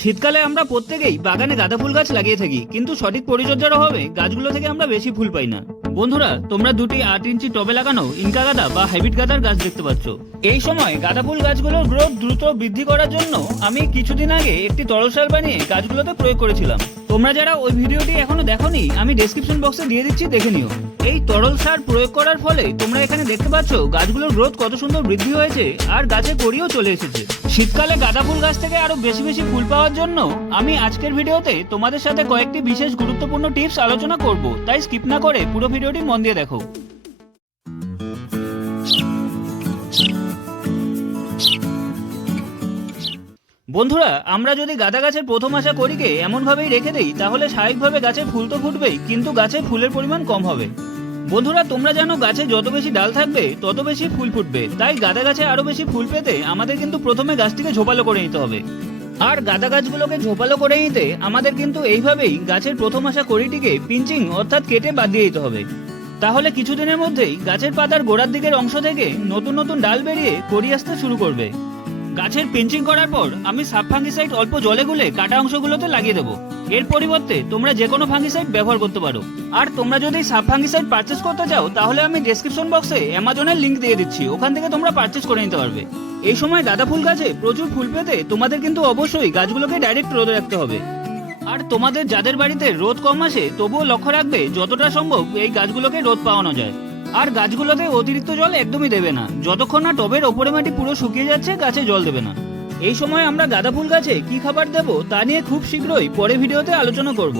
শীতকালে আমরা প্রত্যেকেই বাগানে গাঁদা ফুল গাছ লাগিয়ে থাকি, কিন্তু সঠিক পরিচর্যার অভাবে গাছগুলো থেকে আমরা বেশি ফুল পাই না। বন্ধুরা, তোমরা দুটি আট ইঞ্চি টবে লাগানো ইনকা গাঁদা বা হাইব্রিড গাঁদার গাছ দেখতে পাচ্ছ। এই সময় গাঁদা ফুল গাছগুলোর গ্রোথ দ্রুত বৃদ্ধি করার জন্য আমি কিছুদিন আগে একটি তরল সার বানিয়ে গাছগুলোতে প্রয়োগ করেছিলাম। তোমরা যারা ওই ভিডিওটি এখনও দেখোনি, আমি ডেসক্রিপশন বক্সে দিয়ে দিচ্ছি, দেখে নিও। এই তরল সার প্রয়োগ করার ফলে তোমরা এখানে দেখতে পাচ্ছ, গাছগুলোর গ্রোথ কত সুন্দর বৃদ্ধি হয়েছে আর গাছে করিও চলে এসেছে। শীতকালে গাঁদা ফুল গাছ থেকে আরও বেশি বেশি ফুল পাওয়ার জন্য আমি আজকের ভিডিওতে তোমাদের সাথে কয়েকটি বিশেষ গুরুত্বপূর্ণ টিপস আলোচনা করব। তাই স্কিপ না করে পুরো ভিডিওটি মন দিয়ে দেখো। বন্ধুরা, আমরা যদি গাঁদা গাছের প্রথম আশা করিকে এমনভাবেই রেখে দেই, তাহলে স্বাভাবিকভাবে গাছে ফুল তো ফুটবেই, কিন্তু গাছে ফুলের পরিমাণ কম হবে। বন্ধুরা, তোমরা জানো গাছে যত বেশি ডাল থাকবে, তত বেশি ফুল ফুটবে। তাই গাঁদা গাছে আরও বেশি ফুল পেতে আমাদের কিন্তু প্রথমে গাছটিকে ঝোপালো করে নিতে হবে। আর গাঁদা গাছগুলোকে ঝোপালো করে নিতে আমাদের কিন্তু এইভাবেই গাছের প্রথম আসা কড়িটিকে পিঞ্চিং অর্থাৎ কেটে বাদ দিয়ে দিতে হবে। তাহলে কিছুদিনের মধ্যেই গাছের পাতার গোড়ার দিকের অংশ থেকে নতুন নতুন ডাল বেরিয়ে কড়ি আসতে শুরু করবে। গাছের পিঞ্চিং করার পর আমি সাব ফাঙ্গিসাইড অল্প জলে গুলে কাটা অংশগুলোতে লাগিয়ে দেবো। এর পরিবর্তে তোমরা যে কোনো ফাঙ্গিসাইড ব্যবহার করতে পারো। আর তোমরা যদি সাব ফাঙ্গিসাইড পারচেস করতে চাও, তাহলে আমি ডেসক্রিপশন বক্সে অ্যামাজনের লিংক দিয়ে দিচ্ছি। ওখান থেকে তোমরা পারচেস করে নিতে পারবে। এই সময় গাঁদা ফুল গাছে প্রচুর ফুল পেতে তোমাদের কিন্তু অবশ্যই গাছগুলোকে ডাইরেক্ট রোদে রাখতে হবে। আর তোমাদের যাদের বাড়িতে রোদ কম আসে, তবুও লক্ষ্য রাখবে, যতটা সম্ভব এই গাছগুলোকে রোদ পাওয়ানো যায়। আর গাছগুলোতে অতিরিক্ত জল একদমই দেবে না। যতক্ষণ না টবের ওপরে মাটি পুরো শুকিয়ে যাচ্ছে, গাছে জল দেবে না। এই সময় আমরা গাঁদা ফুল গাছে কি খাবার দেব, তা নিয়ে খুব শীঘ্রই পরে ভিডিওতে আলোচনা করব।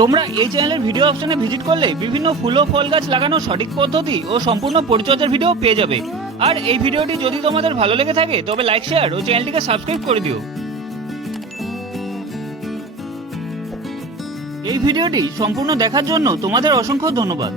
তোমরা এই চ্যানেলের ভিডিও অপশনে ভিজিট করলে বিভিন্ন ফুল ও ফল গাছ লাগানোর সঠিক পদ্ধতি ও সম্পূর্ণ পরিচর্যার ভিডিও পেয়ে যাবে। আর এই ভিডিওটি যদি তোমাদের ভালো লেগে থাকে, তবে লাইক, শেয়ার ও চ্যানেলটিকে সাবস্ক্রাইব করে দিও। এই ভিডিওটি সম্পূর্ণ দেখার জন্য তোমাদের অসংখ্য ধন্যবাদ।